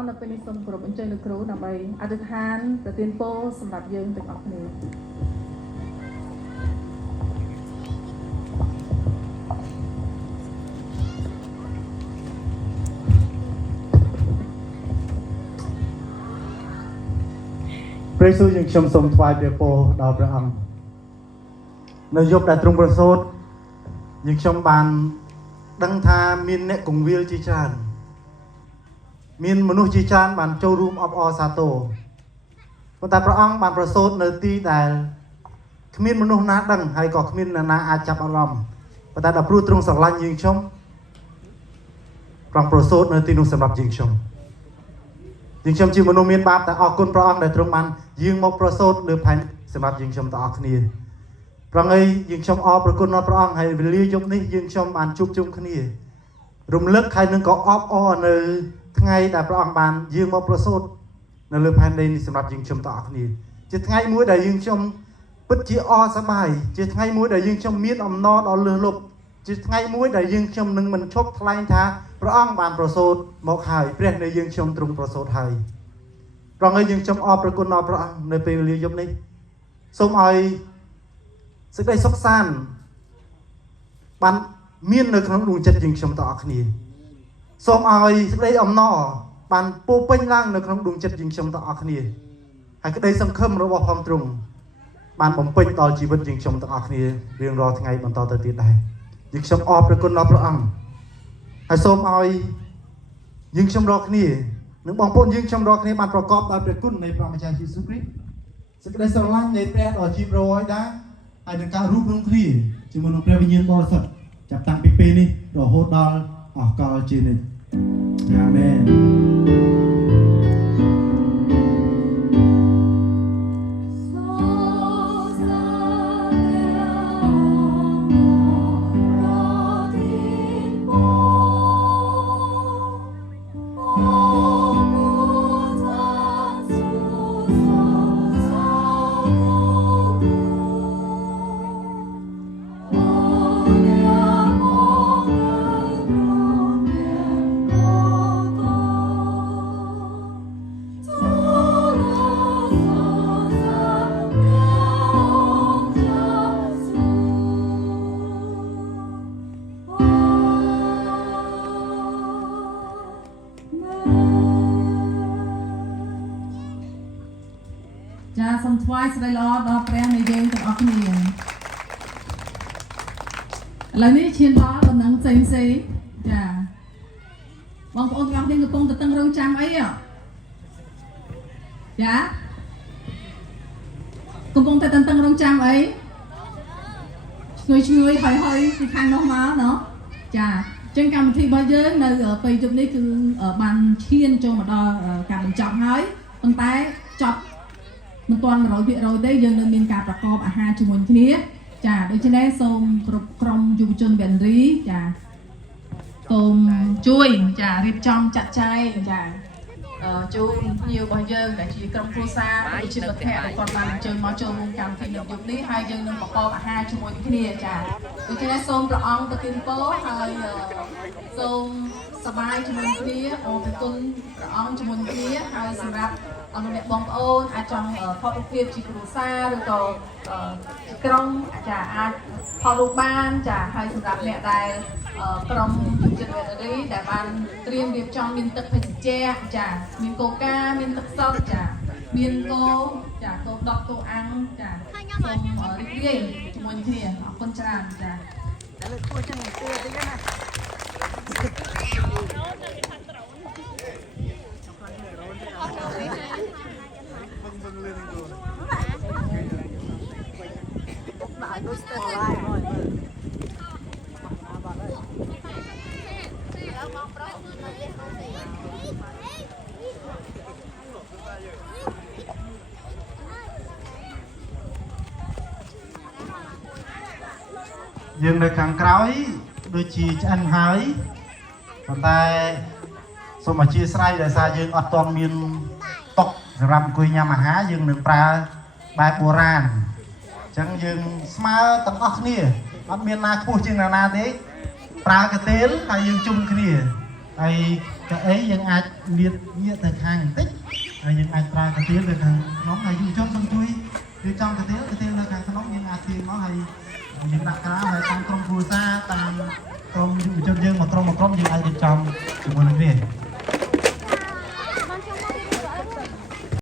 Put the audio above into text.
ងនៅពេលនេះសូមគោរពអញ្ជើញលោកគ្រូដើម្បីអធិដ្ឋានប្រទានពរសម្រាប់យើងទាំងអស់គ្នា ព្រះសូរយើងខ្ញុំសូមថ្វាយព្រះពរដល់ព្រះអង្គនៅយប់ដែលទ្រង់ប្រសូតយើងខ្ញុំបានដឹងថាមានអ្នកគង្វាលជាច្រើនមានមនុស្សជាច្រើនបានចូលរួមអបអរសាទរប៉ុន្តែព្រះអង្គបានប្រសូតនៅទីដែលគ្មានមនុស្សណាដឹងហើយក៏គ្មាននរណាអាចចាប់អារម្មណ៍ប៉ុន្តែដល់ព្រោះទ្រង់ស្រឡាញ់យើងខ្ញុំព្រះអង្គប្រសូតនៅទីនោះសម្រាប់យើងខ្ញុំជាមនុស្សមានបាបតែអរគុណព្រះអង្គដែលទ្រង់បានយាងមកប្រសូតលើផែនសម្រាប់យើងខ្ញុំទាំងអស់គ្នាព្រះអង្គយើងខ្ញុំអរព្រគុណដល់ព្រះអង្គហើយវេលាយប់នេះយើងខ្ញុំបានជួបជុំគ្នារំលឹកហើយនឹងក៏អបអរនៅថ្ងៃដែលព្រះអង្គបានយាងមកប្រសូតនៅលើផែនដីនេះសម្រាប់យើងខ្ញុំទាំងអស់គ្នាជាថ្ងៃមួយដែលយើងខ្ញុំពិតជាអរសប្បាយជាថ្ងៃមួយដែលយើងខ្ញុំមានអំណរដល់លើសលប់ជាថ្ងៃមួយដែលយើងខ្ញុំនឹងមិនឈប់ថ្លែងថាព្រះអង្គបានប្រសូតមកហើយព្រះនៃយើងខ្ញុំទ្រង់ប្រសូតហើយព្រះអង្គយើងខ្ញុំអរព្រគុណដល់ព្រះអង្គនៅពេលវេលាយប់នេះសូមឲ្យសេចក្តីសុខសាន្តបានមាននៅក្នុងដួងចិត្តយើងខ្ញុំទាំងអស់គ្នាសូមឲ្យសេចក្តីអំណរបានពោពេញឡើងនៅក្នុងដួងចិត្តយើងខ្ញុំទាំងអស់គ្នាហើយក្តីសង្ឃឹមរបស់ផងទ្រង់បានបំពេញដល់ជីវិតយើងខ្ញុំទាំងអស់គ្នារៀងរាល់ថ្ងៃបន្តទៅទៀតដែរយើងខ្ញុំអរព្រគុណដល់ព្រះអង្គហើយសូមឲ្យយើងខ្ញុំរាល់គ្នានិងបងប្អូនយើងខ្ញុំរាល់គ្នាបានប្រកបដោយព្រះគុណនៃព្រះម្ចាស់យេស៊ូវគ្រីស្ទសេចក្តីស្រឡាញ់នៃព្រះដ៏ជីវរយដែរហើយនឹងការរួបរวมគ្នាជាមួយនឹងព្រះវិញ្ញាណបរិសុទ្ធចាប់តាំងពីពេលនេះរហូតដល់អស់កលជានិច្ចអាមែន ចាសូមថ្វាយស្ដីល្អដល់ព្រះនៃយើងទាំងអស់គ្នាឥឡូវនេះឈានដល់ដំណឹងផ្សេងចាបងប្អូនទាំងអស់គ្នាកំពុងតែតឹងរង់ចាំអីចាកំពុងតែតឹងរង់ចាំអីឈ្ងុយហើយពីខាងនោះមកណោះចាចឹងកម្មវិធីរបស់យើងនៅពេលយប់នេះគឺបានឈានចូលមកដល់ការបញ្ចប់ហើយប៉ុន្តែចប់មិនទាន់ 100% ទេយើងនៅមានការប្រកបអាហារជាមួយគ្នាចាដូច្នេះសូមគ្រប់ក្រុមយុវជនវេនរីចាសូមជួយចារៀបចំចាត់ចែងចាជូនភ្ញៀវរបស់យើងដែលជាក្រុមគ្រួសារឬជាមិត្តភ័ក្តិដែលគាត់បានអញ្ជើញមកចូលរួមកម្មវិធីនៅយប់នេះហើយយើងនឹងប្រកបអាហារជាមួយគ្នាចាដូច្នេះសូមព្រះអង្គប្រទានពរហើយសូមសប្បាយជាមួយគ្នាអរគុណព្រះអង្គជាមួយគ្នាហើយសម្រាប់អ្នកបងប្អូនអាចចង់ថតរូបភាពជាគ្រួសារឬក៏ក្រុមចាអាចថតរូបបានចាហើយសម្រាប់អ្នកដែលក្រុមយុវជនវេនរីដែលបានត្រៀមរៀបចំមានទឹកភេសជ្ជៈចាមានកូកាមានទឹកសុទ្ធចាមានគោចាគោដុតគោអាំងចាសូមរីករាយជាមួយគ្នាអរគុណច្រើនចាលើកគួរចឹងទៅតិចណាយើងនៅខាងក្រោយដូចជាឆ្អិនហើយប៉ុន្តែសូមអធិស្ឋានដោយសារយើងអត់ទាន់មានតុសម្រាប់អង្គុយញ៉ាំអាហារយើងនឹងប្រើបែបបុរាណអញ្ចឹងយើងស្មើទាំងអស់គ្នាអត់មានណាខ្ពស់ជាងណាទេប្រើកាទេលហើយយើងជុំគ្នាហើយ cái ấy nhưng ai liệt nghĩa từ hàng tích nhưng ai tra cái tiếng được hàng nó này dùng trong sông chui đi trong cái tiếng là hàng nó nhưng ai thì nó hay những đặc cá hay tăng công phù sa tăng công dùng trong dương một trong nhưng ai đi trong chúng mình về